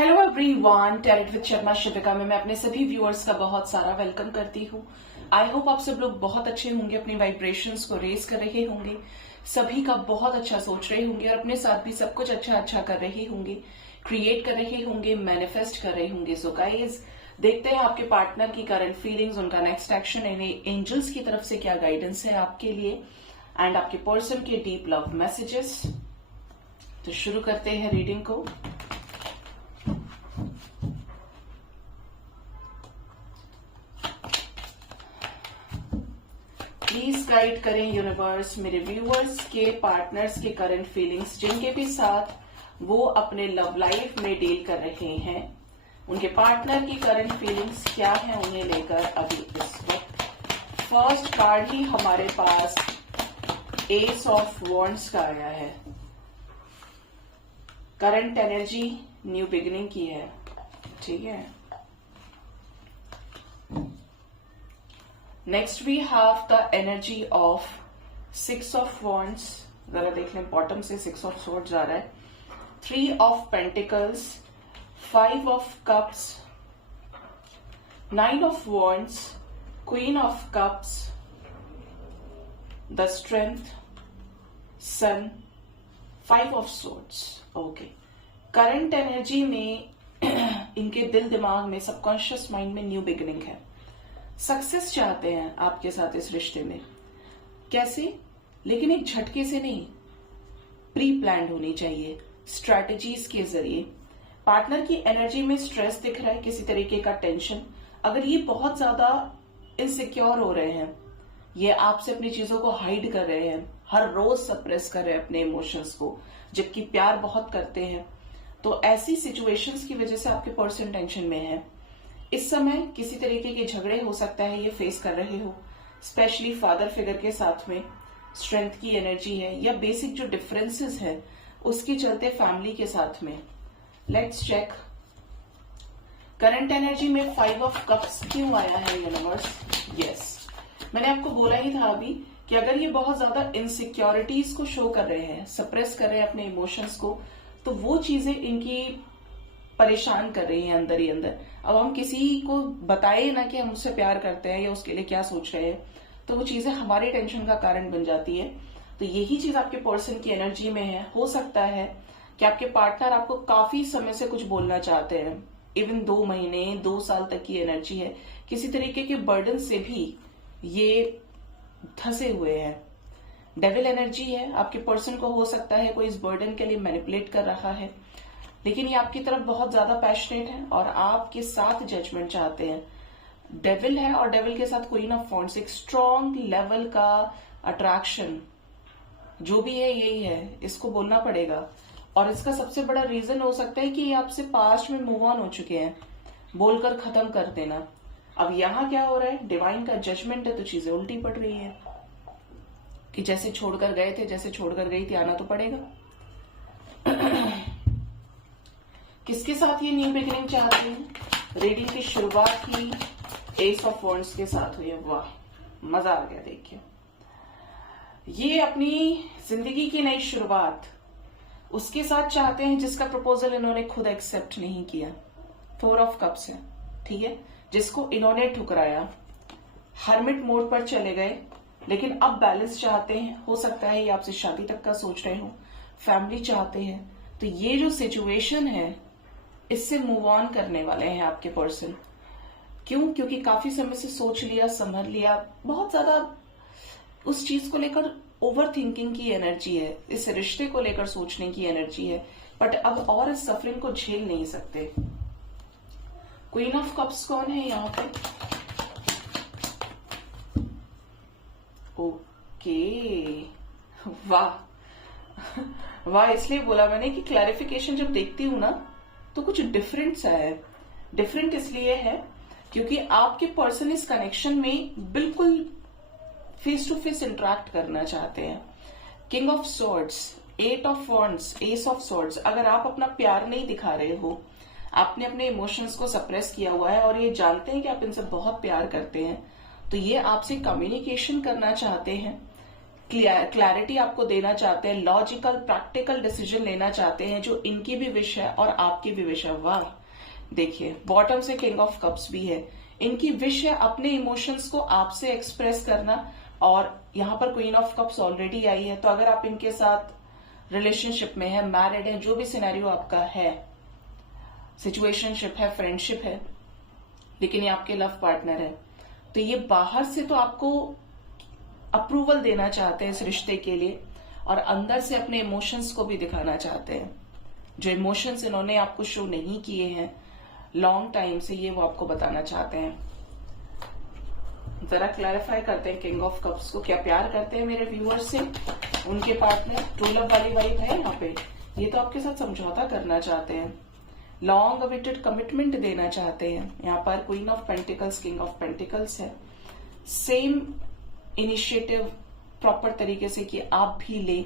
Hello everyone, talent with Sharma Shivika में मैं अपने सभी व्यूअर्स का बहुत सारा वेलकम करती हूँ। आई होप आप सब लोग बहुत अच्छे होंगे, अपनी वाइब्रेशंस को रेज कर रहे होंगे, सभी का बहुत अच्छा सोच रहे होंगे और अपने साथ भी सब कुछ अच्छा अच्छा कर रहे होंगे, क्रिएट कर रहे होंगे, मैनिफेस्ट कर रहे होंगे। सो गाइज, देखते हैं आपके पार्टनर की करंट फीलिंग्स, उनका नेक्स्ट एक्शन, एंजल्स की तरफ से क्या गाइडेंस है आपके लिए एंड आपके पर्सन के डीप लव मैसेजेस। तो शुरू करते हैं रीडिंग को। प्लीज गाइड करें यूनिवर्स मेरे व्यूअर्स के पार्टनर्स के करंट फीलिंग्स, जिनके भी साथ वो अपने लव लाइफ में डील कर रहे हैं, उनके पार्टनर की करंट फीलिंग्स क्या है उन्हें लेकर अभी इस वक्त। फर्स्ट कार्ड ही हमारे पास एस ऑफ वॉन्ड्स का आया है। करंट एनर्जी न्यू बिगिनिंग की है, ठीक है। Next we have the energy of six of wands. जरा देख लें, बॉटम से सिक्स ऑफ सोर्ड्स आ रहा है, three of pentacles, five of cups, nine of wands, queen of cups, the strength, sun, five of swords. Okay, current energy में इनके दिल दिमाग में, सबकॉन्शियस माइंड में न्यू बिगिनिंग है। सक्सेस चाहते हैं आपके साथ इस रिश्ते में। कैसे? लेकिन एक झटके से नहीं, प्री प्लान्ड होनी चाहिए, स्ट्रैटेजीज के जरिए। पार्टनर की एनर्जी में स्ट्रेस दिख रहा है, किसी तरीके का टेंशन। अगर ये बहुत ज्यादा इनसिक्योर हो रहे हैं, ये आपसे अपनी चीजों को हाइड कर रहे हैं, हर रोज सप्रेस कर रहे हैं अपने इमोशंस को, जबकि प्यार बहुत करते हैं, तो ऐसी सिचुएशंस की वजह से आपके पर्सन टेंशन में है। इस समय किसी तरीके के झगड़े हो सकता है ये फेस कर रहे हो, स्पेशली फादर फिगर के साथ में स्ट्रेंथ की एनर्जी है, या बेसिक जो डिफरेंसेस है उसके चलते फैमिली के साथ में। लेट्स चेक करंट एनर्जी में फाइव ऑफ कप्स क्यों आया है यूनिवर्स। यस, मैंने आपको बोला ही था अभी कि अगर ये बहुत ज्यादा इनसिक्योरिटीज को शो कर रहे हैं, सप्रेस कर रहे हैं अपने इमोशंस को, तो वो चीजें इनकी परेशान कर रही हैं अंदर ही अंदर। अब हम किसी को बताए ना कि हम उससे प्यार करते हैं या उसके लिए क्या सोच रहे हैं, तो वो चीजें हमारे टेंशन का कारण बन जाती है। तो यही चीज आपके पर्सन की एनर्जी में है। हो सकता है कि आपके पार्टनर आपको काफी समय से कुछ बोलना चाहते हैं, इवन 2 महीने 2 साल तक की एनर्जी है। किसी तरीके के बर्डन से भी ये धसे हुए हैं। डेविल एनर्जी है, आपके पर्सन को हो सकता है कोई इस बर्डन के लिए मैनिपुलेट कर रहा है, लेकिन ये आपकी तरफ बहुत ज्यादा पैशनेट है और आपके साथ जजमेंट चाहते हैं। डेविल है और डेविल के साथ क्वीन ऑफ वॉन्ड्स, एक स्ट्रॉन्ग लेवल का अट्रैक्शन जो भी है यही है, इसको बोलना पड़ेगा। और इसका सबसे बड़ा रीजन हो सकता है कि ये आपसे पास्ट में मूव ऑन हो चुके हैं, बोलकर खत्म कर देना। अब यहां क्या हो रहा है, डिवाइन का जजमेंट है, तो चीजें उल्टी पड़ रही है कि जैसे छोड़कर गए थे, जैसे छोड़कर गई थी, आना तो पड़ेगा। किसके साथ ये न्यू बिगिनिंग चाहते हैं? रीडिंग की शुरुआत ही एस ऑफ वॉन्ड्स के साथ हुई है। वाह, मजा आ गया देखिए। ये अपनी जिंदगी की नई शुरुआत उसके साथ चाहते हैं जिसका प्रपोजल इन्होंने खुद एक्सेप्ट नहीं किया। फोर ऑफ कप्स है, ठीक है, जिसको इन्होंने ठुकराया, हर्मिट मोड पर चले गए, लेकिन अब बैलेंस चाहते हैं। हो सकता है ये आपसे शादी तक का सोच रहे हो, फैमिली चाहते हैं। तो ये जो सिचुएशन है, इससे मूव ऑन करने वाले हैं आपके पर्सन। क्यों? क्योंकि काफी समय से सोच लिया, समझ लिया, बहुत ज्यादा उस चीज को लेकर ओवर थिंकिंग की एनर्जी है, इस रिश्ते को लेकर सोचने की एनर्जी है, बट अब और इस सफरिंग को झेल नहीं सकते। क्वीन ऑफ कप्स कौन है यहाँ पे? ओके, वाह वाह, इसलिए बोला मैंने कि क्लैरिफिकेशन जब देखती हूं ना तो कुछ डिफरेंट सा है। डिफरेंट इसलिए है क्योंकि आपके पर्सन इस कनेक्शन में बिल्कुल फेस टू फेस इंटरेक्ट करना चाहते हैं। King of swords, eight of wands, ace of swords. अगर आप अपना प्यार नहीं दिखा रहे हो, आपने अपने इमोशंस को सप्रेस किया हुआ है और ये जानते हैं कि आप इनसे बहुत प्यार करते हैं, तो ये आपसे कम्युनिकेशन करना चाहते हैं। क्लैरिटी आपको देना चाहते हैं, लॉजिकल प्रैक्टिकल डिसीजन लेना चाहते हैं, जो इनकी भी विश है और आपकी भी विश है। वाह, देखिए बॉटम से किंग ऑफ कप्स भी है। इनकी विश है अपने इमोशंस को आपसे एक्सप्रेस करना, और यहां पर queen of cups already I है। तो अगर आप इनके साथ रिलेशनशिप में है, मैरिड है, जो भी सिनेरियो आपका है, सिचुएशनशिप है, फ्रेंडशिप है, लेकिन ये आपके लव पार्टनर है, तो ये बाहर से तो आपको अप्रूवल देना चाहते हैं इस रिश्ते के लिए, और अंदर से अपने इमोशंस को भी दिखाना चाहते हैं। जो इमोशंस इन्होंने आपको शो नहीं किए हैं लॉन्ग टाइम से, ये वो आपको बताना चाहते हैं। जरा क्लैरिफाई करते हैं किंग ऑफ कप्स को, क्या प्यार करते हैं मेरे व्यूअर्स से उनके पार्टनर? ट्रू लव वाली वाइब है यहाँ पे। ये तो आपके साथ समझौता करना चाहते हैं, लॉन्ग अवेटेड कमिटमेंट देना चाहते हैं। यहाँ पर queen of pentacles, king of pentacles है। सेम इनिशिएटिव प्रॉपर तरीके से कि आप भी ले।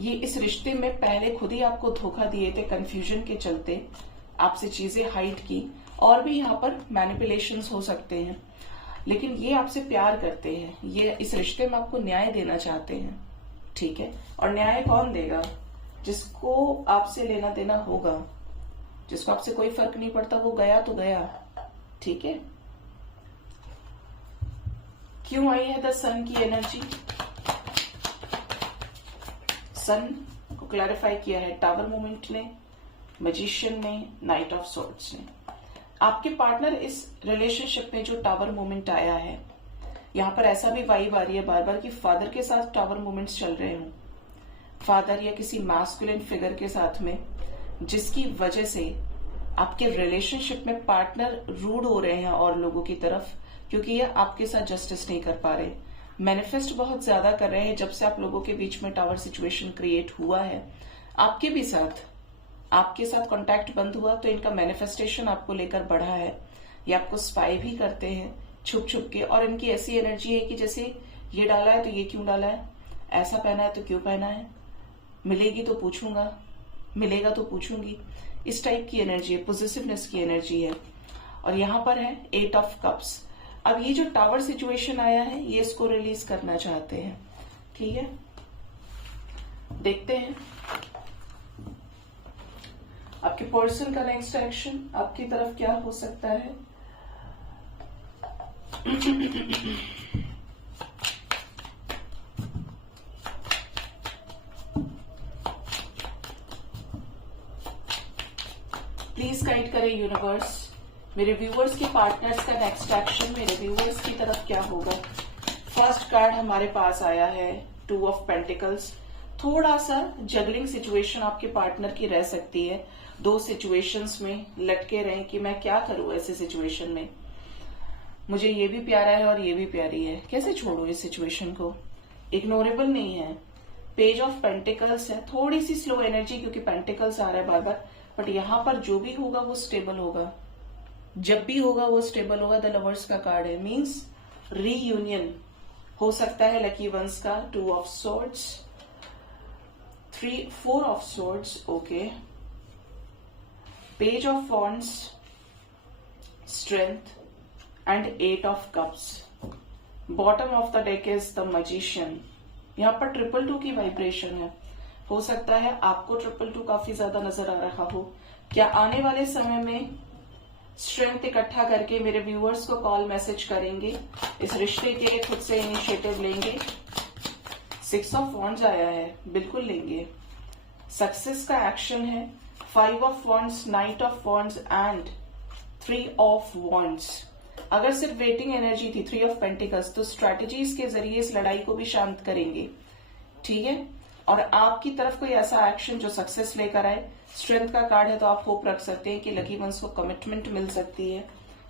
ये इस रिश्ते में पहले खुद ही आपको धोखा दिए थे, कंफ्यूजन के चलते आपसे चीजें हाइड की, और भी यहाँ पर मैनिपुलेशंस हो सकते हैं, लेकिन ये आपसे प्यार करते हैं। ये इस रिश्ते में आपको न्याय देना चाहते हैं, ठीक है। और न्याय कौन देगा? जिसको आपसे लेना देना होगा, जिसको आपसे कोई फर्क नहीं पड़ता, वो गया तो गया, ठीक है। क्यों आई है द सन की एनर्जी? सन को क्लैरिफाई किया है टावर मोमेंट ने, मैजिशियन ने, नाइट ऑफ सोर्ड्स ने। आपके पार्टनर इस रिलेशनशिप में जो टावर मोमेंट आया है, यहां पर ऐसा भी वाइब आ रही है बार बार कि फादर के साथ टावर मोमेंट्स चल रहे हों, फादर या किसी मैस्कुलिन फिगर के साथ में, जिसकी वजह से आपके रिलेशनशिप में पार्टनर रूड हो रहे हैं और लोगों की तरफ, क्योंकि ये आपके साथ जस्टिस नहीं कर पा रहे। मैनिफेस्ट बहुत ज्यादा कर रहे हैं जब से आप लोगों के बीच में टावर सिचुएशन क्रिएट हुआ है। आपके साथ कांटेक्ट बंद हुआ तो इनका मैनिफेस्टेशन आपको लेकर बढ़ा है। ये आपको स्पाई भी करते हैं छुप छुप के, और इनकी ऐसी एनर्जी है कि जैसे ये डाला है तो ये क्यों डाला है, ऐसा पहना है तो क्यों पहना है, मिलेगी तो पूछूंगा, मिलेगा तो पूछूंगी, इस टाइप की एनर्जी है, पॉजिटिवनेस की एनर्जी है। और यहां पर है 8 ऑफ कप्स। अब ये जो टावर सिचुएशन आया है, ये इसको रिलीज करना चाहते हैं, ठीक है। देखते हैं आपके पर्सन का नेक्स्ट एक्शन आपकी तरफ क्या हो सकता है। प्लीज गाइड करें यूनिवर्स, मेरे व्यूअर्स के पार्टनर्स का नेक्स्ट एक्शन मेरे व्यूअर्स की तरफ क्या होगा। फर्स्ट कार्ड हमारे पास आया है 2 ऑफ पेंटिकल्स। थोड़ा सा जगलिंग सिचुएशन आपके पार्टनर की रह सकती है, 2 सिचुएशंस में लटके रहे कि मैं क्या करूं ऐसे सिचुएशन में, मुझे ये भी प्यारा है और ये भी प्यारी है, कैसे छोड़ू इस सिचुएशन को, इग्नोरेबल नहीं है। पेज ऑफ पेंटिकल्स है, थोड़ी सी स्लो एनर्जी क्योंकि पेंटिकल्स आ रहा है बार बार, बट यहां पर जो भी होगा वो स्टेबल होगा, जब भी होगा वो स्टेबल होगा। द लवर्स का कार्ड है, मीन्स रीयूनियन हो सकता है लकी वंस का। 2 of swords, 4 of swords, okay, page of wands, strength and 8 of cups. Bottom of the deck is the magician. यहां पर 222 की वाइब्रेशन है, हो सकता है आपको 222 काफी ज्यादा नजर आ रहा हो। क्या आने वाले समय में स्ट्रेंथ इकट्ठा करके मेरे व्यूअर्स को कॉल मैसेज करेंगे, इस रिश्ते के लिए खुद से इनिशिएटिव लेंगे? 6 ऑफ वॉन्ड्स आया है, बिल्कुल लेंगे, सक्सेस का एक्शन है। 5 of wands, night of wands and 3 of wands. अगर सिर्फ वेटिंग एनर्जी थी 3 ऑफ पेंटिकल्स, तो स्ट्रैटेजीज के जरिए इस लड़ाई को भी शांत करेंगे, ठीक है। और आपकी तरफ कोई ऐसा एक्शन जो सक्सेस लेकर आए। स्ट्रेंथ का कार्ड है तो आप होप रख सकते हैं कि लकी वंस को कमिटमेंट मिल सकती है,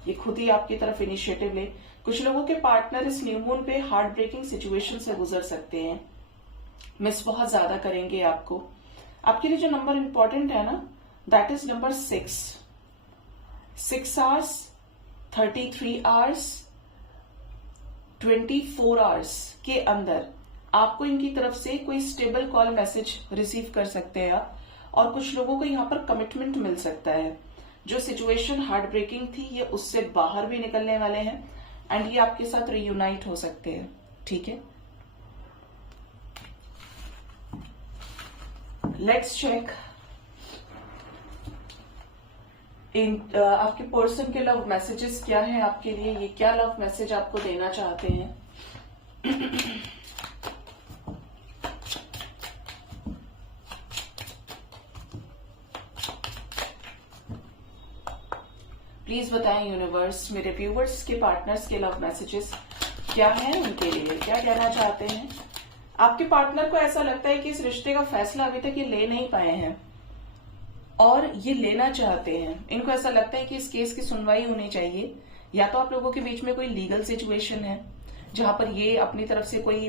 ये खुद ही आपकी तरफ इनिशिएटिव ले। कुछ लोगों के पार्टनर इस न्यू मून पे हार्ट ब्रेकिंग सिचुएशन से गुजर सकते हैं, मिस बहुत ज्यादा करेंगे आपको। आपके लिए जो नंबर इंपॉर्टेंट है ना, that is number 6 hours 33 hours 24 hours के अंदर आपको इनकी तरफ से कोई स्टेबल कॉल मैसेज रिसीव कर सकते हैं आप, और कुछ लोगों को यहाँ पर कमिटमेंट मिल सकता है। जो सिचुएशन हार्ट ब्रेकिंग थी ये उससे बाहर भी निकलने वाले हैं, एंड ये आपके साथ रीयूनाइट हो सकते हैं, ठीक है। लेट्स चेक आपके पर्सन के लव मैसेजेस क्या है आपके लिए, ये क्या लव मैसेज आपको देना चाहते हैं। प्लीज बताएं यूनिवर्स, मेरे व्यूवर्स के पार्टनर्स के लव मैसेजेस क्या है उनके लिए, क्या कहना चाहते हैं। आपके पार्टनर को ऐसा लगता है कि इस रिश्ते का फैसला अभी तक ये ले नहीं पाए हैं और ये लेना चाहते हैं। इनको ऐसा लगता है कि इस केस की सुनवाई होनी चाहिए, या तो आप लोगों के बीच में कोई लीगल सिचुएशन है जहां पर ये अपनी तरफ से कोई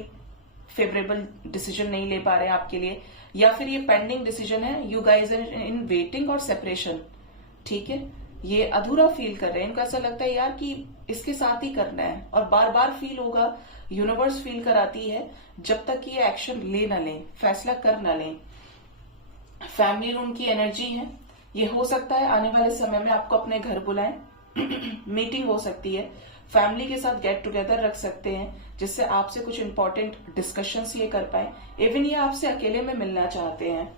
फेवरेबल डिसीजन नहीं ले पा रहे हैं आपके लिए, या फिर ये पेंडिंग डिसीजन है, यू गाइज इन वेटिंग और सेपरेशन। ठीक है, ये अधूरा फील कर रहे हैं, इनको ऐसा लगता है यार कि इसके साथ ही करना है, और बार बार फील होगा, यूनिवर्स फील कराती है जब तक कि ये एक्शन ले ना लें, फैसला कर ना लें। फैमिली रूम की एनर्जी है, ये हो सकता है आने वाले समय में आपको अपने घर बुलाएं, मीटिंग हो सकती है, फैमिली के साथ गेट टुगेदर रख सकते हैं जिससे आपसे कुछ इंपॉर्टेंट डिस्कशंस ये कर पाए। इवन ये आपसे अकेले में मिलना चाहते हैं।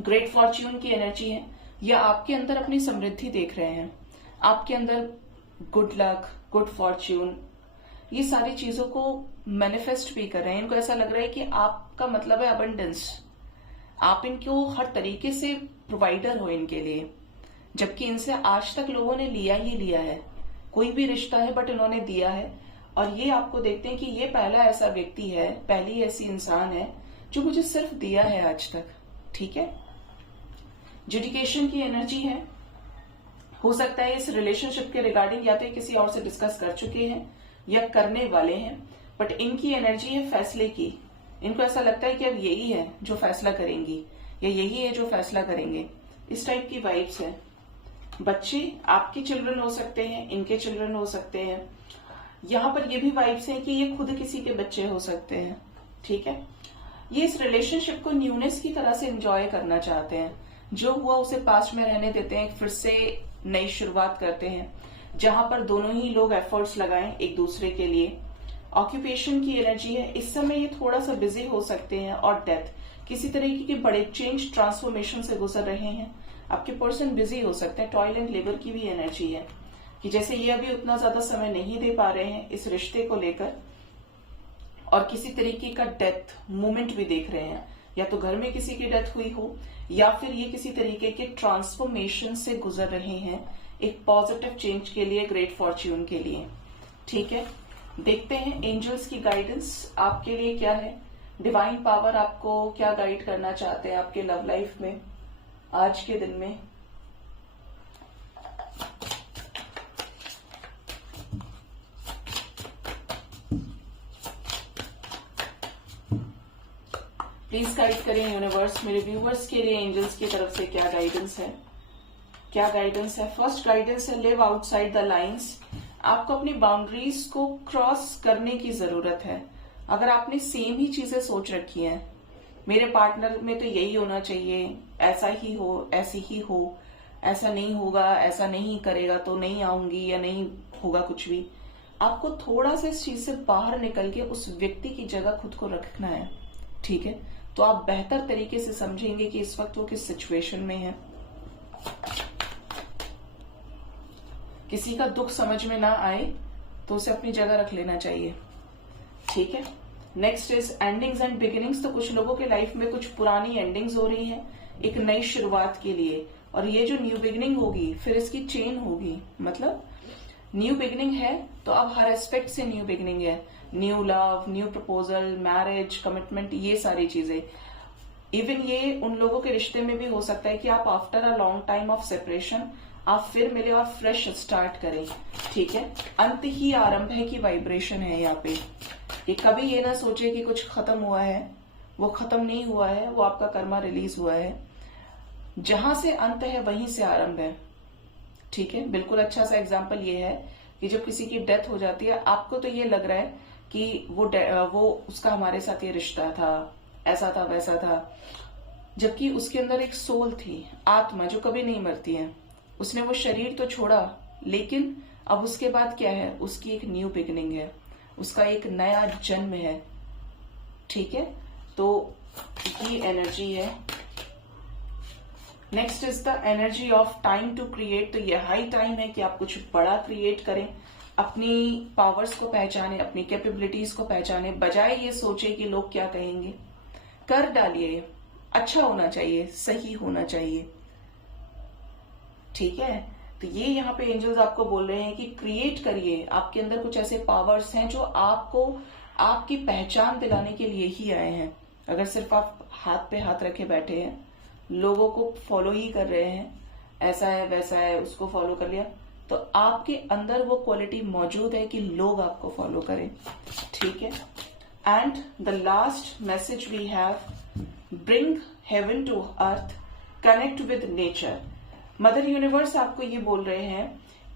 ग्रेट फॉर्च्यून की एनर्जी है, या आपके अंदर अपनी समृद्धि देख रहे हैं, आपके अंदर गुड लक, गुड फॉर्च्यून, ये सारी चीजों को मैनिफेस्ट भी कर रहे हैं। इनको ऐसा लग रहा है कि आपका मतलब है अबंडेंस, आप इनको हर तरीके से प्रोवाइडर हो इनके लिए, जबकि इनसे आज तक लोगों ने लिया ही लिया है। कोई भी रिश्ता है बट इन्होंने दिया है, और ये आपको देखते हैं कि ये पहला ऐसा व्यक्ति है, पहली ऐसी इंसान है जो मुझे सिर्फ दिया है आज तक। ठीक है, जुडिकेशन की एनर्जी है, हो सकता है इस रिलेशनशिप के रिगार्डिंग या तो किसी और से डिस्कस कर चुके हैं या करने वाले हैं, बट इनकी एनर्जी है फैसले की। इनको ऐसा लगता है कि अब यही है जो फैसला करेंगी, या यही है जो फैसला करेंगे, इस टाइप की वाइब्स है। बच्चे आपके चिल्ड्रन हो सकते हैं, इनके चिल्ड्रन हो सकते हैं। यहां पर ये भी वाइब्स हैं कि ये खुद किसी के बच्चे हो सकते हैं। ठीक है, ये इस रिलेशनशिप को न्यूनेस की तरह से एंजॉय करना चाहते हैं, जो हुआ उसे पास्ट में रहने देते हैं, फिर से नई शुरुआत करते हैं जहां पर दोनों ही लोग एफर्ट्स लगाएं एक दूसरे के लिए। ऑक्यूपेशन की एनर्जी है, इस समय ये थोड़ा सा बिजी हो सकते हैं, और डेथ, किसी तरीके के बड़े चेंज ट्रांसफॉर्मेशन से गुजर रहे हैं। आपके पर्सन बिजी हो सकते हैं। टॉयल एंड लेबर की भी एनर्जी है कि जैसे ये अभी उतना ज्यादा समय नहीं दे पा रहे हैं इस रिश्ते को लेकर, और किसी तरीके का डेथ मूवमेंट भी देख रहे हैं, या तो घर में किसी की डेथ हुई हो, या फिर ये किसी तरीके के ट्रांसफॉर्मेशन से गुजर रहे हैं एक पॉजिटिव चेंज के लिए, ग्रेट फॉर्च्यून के लिए। ठीक है, देखते हैं एंजल्स की गाइडेंस आपके लिए क्या है। डिवाइन पावर आपको क्या गाइड करना चाहते हैं आपके लव लाइफ में आज के दिन में। प्लीज गाइड करें यूनिवर्स, मेरे व्यूवर्स के लिए एंजल्स की तरफ से क्या गाइडेंस है, क्या गाइडेंस है। फर्स्ट गाइडेंस है लिव आउटसाइड द लाइंस। आपको अपनी बाउंड्रीज को क्रॉस करने की जरूरत है। अगर आपने सेम ही चीजें सोच रखी हैं, मेरे पार्टनर में तो यही होना चाहिए, ऐसा ही हो, ऐसी ही हो, ऐसा नहीं होगा, ऐसा नहीं करेगा तो नहीं आऊंगी, या नहीं होगा कुछ भी, आपको थोड़ा सा इस चीज से बाहर निकल के उस व्यक्ति की जगह खुद को रखना है। ठीक है, तो आप बेहतर तरीके से समझेंगे कि इस वक्त वो किस सिचुएशन में है। किसी का दुख समझ में ना आए तो उसे अपनी जगह रख लेना चाहिए। ठीक है, next is endings and beginnings. तो कुछ लोगों के लाइफ में कुछ पुरानी एंडिंग्स हो रही हैं एक नई शुरुआत के लिए, और ये जो न्यू बिगिनिंग होगी फिर इसकी चेन होगी। मतलब न्यू बिगिनिंग है तो अब हर एस्पेक्ट से न्यू बिगिनिंग है, new love, new proposal, marriage, commitment, ये सारी चीजें। इवन ये उन लोगों के रिश्ते में भी हो सकता है कि आप after a long time of separation आप फिर मिले और फ्रेश स्टार्ट करें। ठीक है, अंत ही आरंभ है की वाइब्रेशन है यहाँ पे। कि कभी ये ना सोचे कि कुछ खत्म हुआ है, वो खत्म नहीं हुआ है, वो आपका कर्मा रिलीज हुआ है। जहां से अंत है वहीं से आरंभ है। ठीक है, बिल्कुल अच्छा सा एग्जाम्पल ये है कि जब किसी की डेथ हो जाती है, आपको तो ये लग रहा है कि वो उसका हमारे साथ ये रिश्ता था, ऐसा था, वैसा था, जबकि उसके अंदर एक सोल थी, आत्मा जो कभी नहीं मरती है। उसने वो शरीर तो छोड़ा, लेकिन अब उसके बाद क्या है, उसकी एक न्यू बिगिनिंग है, उसका एक नया जन्म है। ठीक है, तो ये एनर्जी है। Next is the energy of time to create. तो ये हाई टाइम है कि आप कुछ बड़ा क्रिएट करें, अपनी पावर्स को पहचाने, अपनी कैपेबिलिटीज को पहचाने, बजाय ये सोचे कि लोग क्या कहेंगे। कर डालिए, अच्छा होना चाहिए, सही होना चाहिए, ठीक है। तो ये यहाँ पे एंजल्स आपको बोल रहे हैं कि क्रिएट करिए। आपके अंदर कुछ ऐसे पावर्स हैं जो आपको आपकी पहचान दिलाने के लिए ही आए हैं। अगर सिर्फ आप हाथ पे हाथ रखे बैठे हैं, लोगों को फॉलो ही कर रहे हैं, ऐसा है वैसा है, उसको फॉलो कर लिया, तो आपके अंदर वो क्वालिटी मौजूद है कि लोग आपको फॉलो करें, ठीक है। And the last message we have, bring heaven to earth, connect with nature. Mother universe आपको ये बोल रहे हैं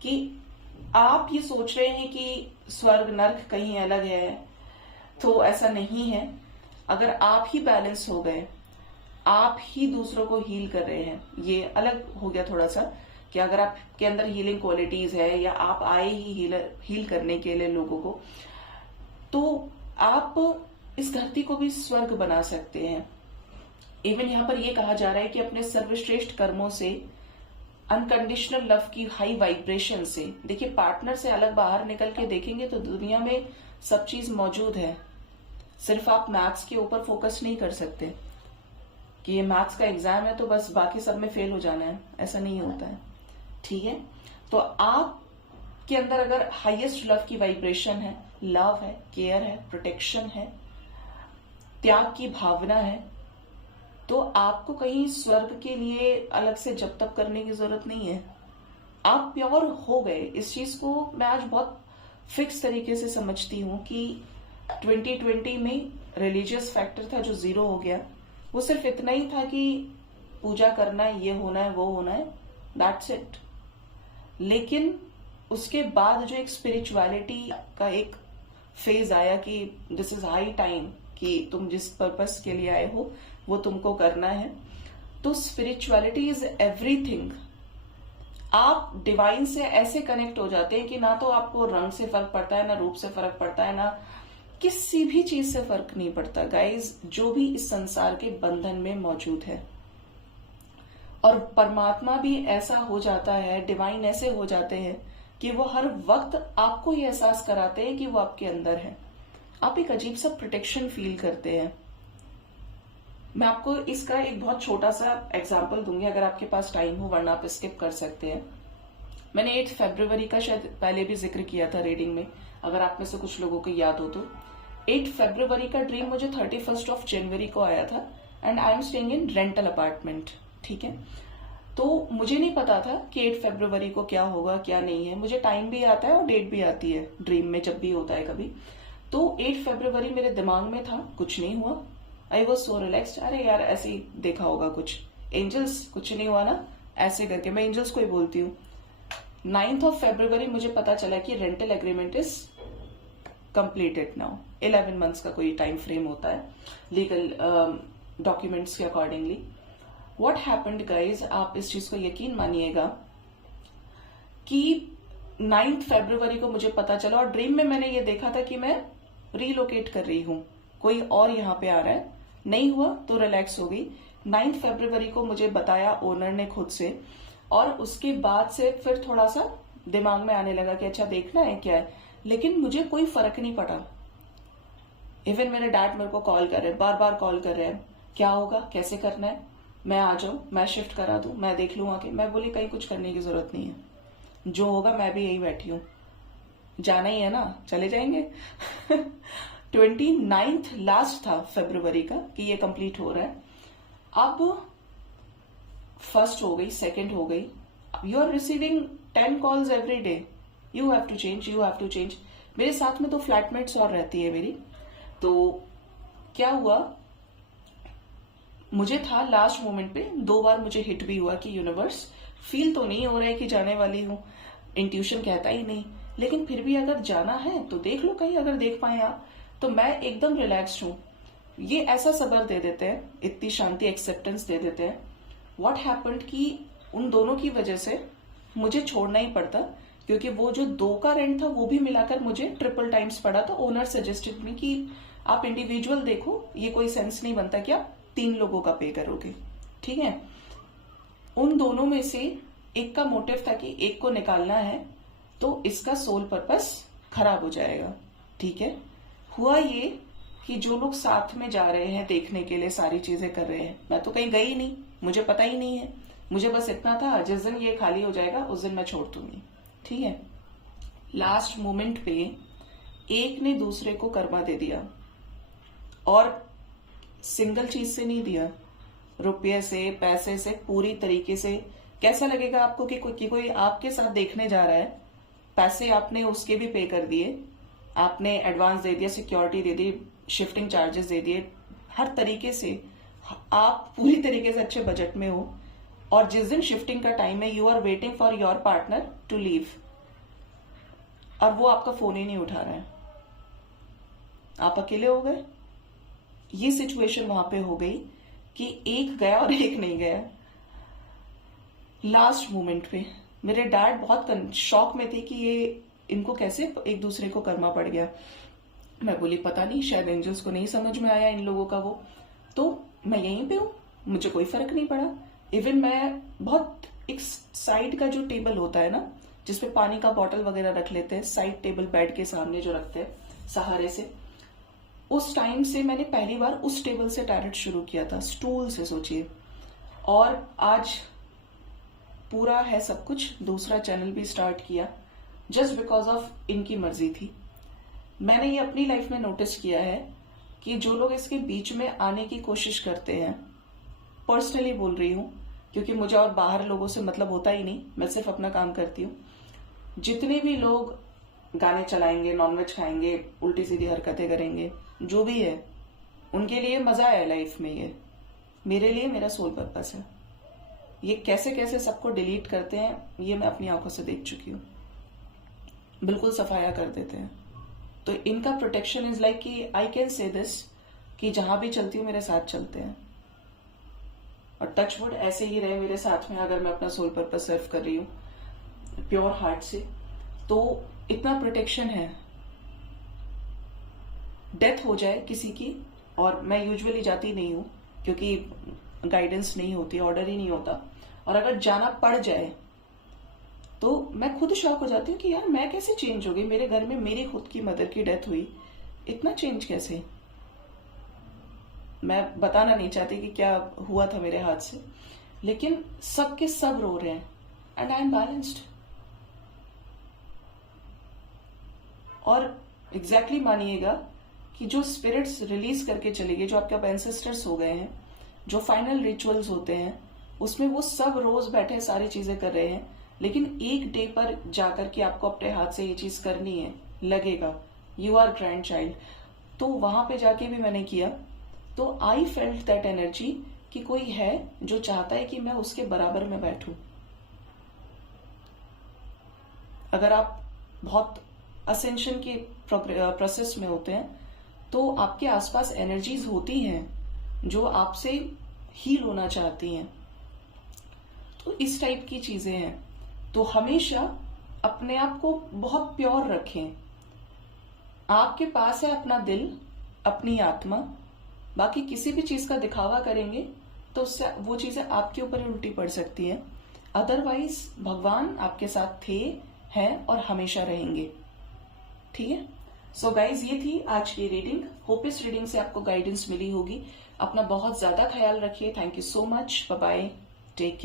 कि आप ये सोच रहे हैं कि स्वर्ग नर्क कहीं अलग है, तो ऐसा नहीं है। अगर आप ही बैलेंस हो गए, आप ही दूसरों को हील कर रहे हैं, ये अलग हो गया थोड़ा सा कि अगर आपके अंदर हीलिंग क्वालिटीज है या आप आए ही हील करने के लिए लोगों को, तो आप इस धरती को भी स्वर्ग बना सकते हैं। इवन यहां पर यह कहा जा रहा है कि अपने सर्वश्रेष्ठ कर्मों से, अनकंडीशनल लव की हाई वाइब्रेशन से, देखिए पार्टनर से अलग बाहर निकल के देखेंगे तो दुनिया में सब चीज मौजूद है। सिर्फ आप मैथ्स के ऊपर फोकस नहीं कर सकते कि ये मैथ्स का एग्जाम है तो बस बाकी सब में फेल हो जाना है, ऐसा नहीं होता है, ठीक है। तो आप के अंदर अगर हाईएस्ट लव की वाइब्रेशन है, लव है, केयर है, प्रोटेक्शन है, त्याग की भावना है, तो आपको कहीं स्वर्ग के लिए अलग से जप तप करने की जरूरत नहीं है। आप प्योर हो गए। इस चीज को मैं आज बहुत फिक्स तरीके से समझती हूँ कि 2020 में रिलीजियस फैक्टर था जो जीरो हो गया। वो सिर्फ इतना ही था कि पूजा करना है, ये होना है, वो होना है, दैट्स इट। लेकिन उसके बाद जो एक स्पिरिचुअलिटी का एक फेज आया कि दिस इज हाई टाइम कि तुम जिस पर्पस के लिए आए हो वो तुमको करना है। तो स्पिरिचुअलिटी इज एवरीथिंग। आप डिवाइन से ऐसे कनेक्ट हो जाते हैं कि ना तो आपको रंग से फर्क पड़ता है, ना रूप से फर्क पड़ता है, ना किसी भी चीज से फर्क नहीं पड़ता गाइज, जो भी इस संसार के बंधन में मौजूद है। और परमात्मा भी ऐसा हो जाता है, डिवाइन ऐसे हो जाते हैं कि वो हर वक्त आपको ये एहसास कराते हैं कि वो आपके अंदर है। आप एक अजीब सा प्रोटेक्शन फील करते हैं। मैं आपको इसका एक बहुत छोटा सा एग्जाम्पल दूंगी, अगर आपके पास टाइम हो, वरना आप स्किप कर सकते हैं। मैंने 8 फरवरी का शायद पहले भी जिक्र किया था रीडिंग में, अगर आप में से कुछ लोगों को याद हो तो। 8 फरवरी का ड्रीम मुझे 31 जनवरी को आया था and I am staying in rental apartment, ठीक है। तो मुझे नहीं पता था कि 8 फरवरी को क्या होगा क्या नहीं है। मुझे टाइम भी आता है और डेट भी आती है ड्रीम में जब भी होता है कभी। तो 8 फरवरी मेरे दिमाग में था, कुछ नहीं हुआ। आई वॉज सो रिलैक्स्ड, अरे यार ऐसे ही देखा होगा कुछ, एंजल्स कुछ नहीं हुआ ना, ऐसे करके मैं एंजल्स को ही बोलती हूँ। 9 फरवरी मुझे पता चला कि rental agreement is completed now. 11 months का कोई टाइम फ्रेम होता है लीगल डॉक्यूमेंट्स के अकॉर्डिंगली। व्हाट हैपेंड गाइज, आप इस चीज को यकीन मानिएगा कि 9 फरवरी को मुझे पता चला और ड्रीम में मैंने ये देखा था कि मैं रीलोकेट कर रही हूँ, कोई और यहाँ पे आ रहा है। नहीं हुआ तो रिलैक्स हो गई। 9 फरवरी को मुझे बताया ओनर ने खुद से, और उसके बाद से फिर थोड़ा सा दिमाग में आने लगा कि अच्छा देखना है क्या है, लेकिन मुझे कोई फर्क नहीं पड़ा। इवन मेरे डैड मेरे को कॉल कर रहे हैं, बार बार कॉल कर रहे हैं, क्या होगा, कैसे करना है, मैं आ जाऊं, मैं शिफ्ट करा दूं, मैं देख लूं आके। मैं बोली कहीं कुछ करने की जरूरत नहीं है, जो होगा मैं भी यही बैठी हूं, जाना ही है ना, चले जाएंगे। 29 लास्ट था फरवरी का कि ये कंप्लीट हो रहा है। अब फर्स्ट हो गई, सेकंड हो गई, you are receiving 10 calls every day, you have to change, you have to change. मेरे साथ में तो फ्लैटमेट्स और रहती है मेरी। तो क्या हुआ, मुझे था लास्ट मोमेंट पे 2 बार मुझे हिट भी हुआ कि यूनिवर्स फील तो नहीं हो रहा है कि जाने वाली हूं, इंट्यूशन कहता ही नहीं, लेकिन फिर भी अगर जाना है तो देख लो कहीं, अगर देख पाए आप। तो मैं एकदम रिलैक्स्ड हूं। ये ऐसा सब्र दे देते हैं, इतनी शांति, एक्सेप्टेंस दे देते हैं। व्हाट हैपेंड कि उन दोनों की वजह से मुझे छोड़ना ही पड़ता, क्योंकि वो जो 2 का रेंट था वो भी मिलाकर मुझे ट्रिपल टाइम्स पड़ा। तो ओनर सजेस्टेड मी कि आप इंडिविजुअल देखो, ये कोई सेंस नहीं बनता कि आप 3 लोगों का पे करोगे, ठीक है। उन दोनों में से एक का मोटिव था कि एक को निकालना है, तो इसका सोल पर्पस खराब हो जाएगा, ठीक है। हुआ ये कि जो लोग साथ में जा रहे हैं देखने के लिए, सारी चीजें कर रहे हैं, मैं तो कहीं गई नहीं, मुझे पता ही नहीं है, मुझे बस इतना था जिस दिन ये खाली हो जाएगा उस दिन मैं छोड़ दूंगी, ठीक है। लास्ट मोमेंट पे एक ने दूसरे को कर्मा दे दिया, और सिंगल चीज से नहीं दिया, रुपये से, पैसे से, पूरी तरीके से। कैसा लगेगा आपको कि कोई आपके साथ देखने जा रहा है, पैसे आपने उसके भी पे कर दिए, आपने एडवांस दे दिया, सिक्योरिटी दे दी, शिफ्टिंग चार्जेस दे दिए, हर तरीके से आप पूरी तरीके से अच्छे बजट में हो, और जिस दिन शिफ्टिंग का टाइम है you are waiting for your partner to leave, और वो आपका फोन ही नहीं उठा रहा है, आप अकेले हो गए। ये सिचुएशन वहां पे हो गई कि एक गया और एक नहीं गया। लास्ट मोमेंट पे मेरे डैड बहुत शॉक में थे कि ये इनको कैसे एक दूसरे को कर्मा पड़ गया। मैं बोली पता नहीं, शायद एंजल्स को नहीं समझ में आया इन लोगों का वो, तो मैं यहीं पे हूं, मुझे कोई फर्क नहीं पड़ा। इवन मैं बहुत एक साइड का जो टेबल होता है ना, जिसपे पानी का बॉटल वगैरह रख लेते हैं, साइड टेबल बेड के सामने जो रखते हैं सहारे से, उस टाइम से मैंने पहली बार उस टेबल से टैरेट शुरू किया था, स्टूल से, सोचिए। और आज पूरा है सब कुछ, दूसरा चैनल भी स्टार्ट किया जस्ट बिकॉज ऑफ इनकी मर्जी थी। मैंने ये अपनी लाइफ में नोटिस किया है कि जो लोग इसके बीच में आने की कोशिश करते हैं, पर्सनली बोल रही हूं क्योंकि मुझे और बाहर लोगों से मतलब होता ही नहीं, मैं सिर्फ अपना काम करती हूँ। जितने भी लोग गाने चलाएंगे, नॉनवेज खाएंगे, उल्टी सीधी हरकतें करेंगे, जो भी है, उनके लिए मजा है लाइफ में। ये मेरे लिए मेरा सोल पर्पस है। ये कैसे कैसे सबको डिलीट करते हैं ये मैं अपनी आंखों से देख चुकी हूँ, बिल्कुल सफाया कर देते हैं। तो इनका प्रोटेक्शन इज लाइक कि आई कैन से दिस कि जहां भी चलती हूँ मेरे साथ चलते हैं, और टच वुड ऐसे ही रहे मेरे साथ में, अगर मैं अपना सोल पर्पस सर्व कर रही हूँ प्योर हार्ट से, तो इतना प्रोटेक्शन है। डेथ हो जाए किसी की, और मैं यूजुअली जाती नहीं हूं क्योंकि गाइडेंस नहीं होती, ऑर्डर ही नहीं होता, और अगर जाना पड़ जाए तो मैं खुद शॉक हो जाती हूँ कि यार मैं कैसे चेंज हो गई, मेरे घर में मेरी खुद की मदर की डेथ हुई, इतना चेंज कैसे। मैं बताना नहीं चाहती कि क्या हुआ था मेरे हाथ से, लेकिन सब के सब रो रहे हैं एंड आई एम बैलेंस्ड। और एग्जैक्टली मानिएगा कि जो स्पिरिट्स रिलीज करके चले गए, जो आपके अब एंसेस्टर्स हो गए हैं, जो फाइनल रिचुअल्स होते हैं, उसमें वो सब रोज बैठे सारी चीजें कर रहे हैं, लेकिन एक डे पर जाकर के आपको अपने हाथ से ये चीज करनी है, लगेगा यू आर ग्रैंड चाइल्ड। तो वहां पे जाके भी मैंने किया, तो आई फेल्ट दैट एनर्जी कि कोई है जो चाहता है कि मैं उसके बराबर में बैठूं। अगर आप बहुत असेंशन के प्रोसेस में होते हैं तो आपके आसपास एनर्जीज होती हैं जो आपसे हील होना चाहती हैं, तो इस टाइप की चीजें हैं। तो हमेशा अपने आप को बहुत प्योर रखें। आपके पास है अपना दिल, अपनी आत्मा, बाकी किसी भी चीज का दिखावा करेंगे तो उससे वो चीजें आपके ऊपर ही उल्टी पड़ सकती है। अदरवाइज भगवान आपके साथ थे, हैं और हमेशा रहेंगे, ठीक है। सो गाइज, ये थी आज की रीडिंग। होप इस रीडिंग से आपको गाइडेंस मिली होगी। अपना बहुत ज्यादा ख्याल रखिए। Thank you so much. Bye bye, take care.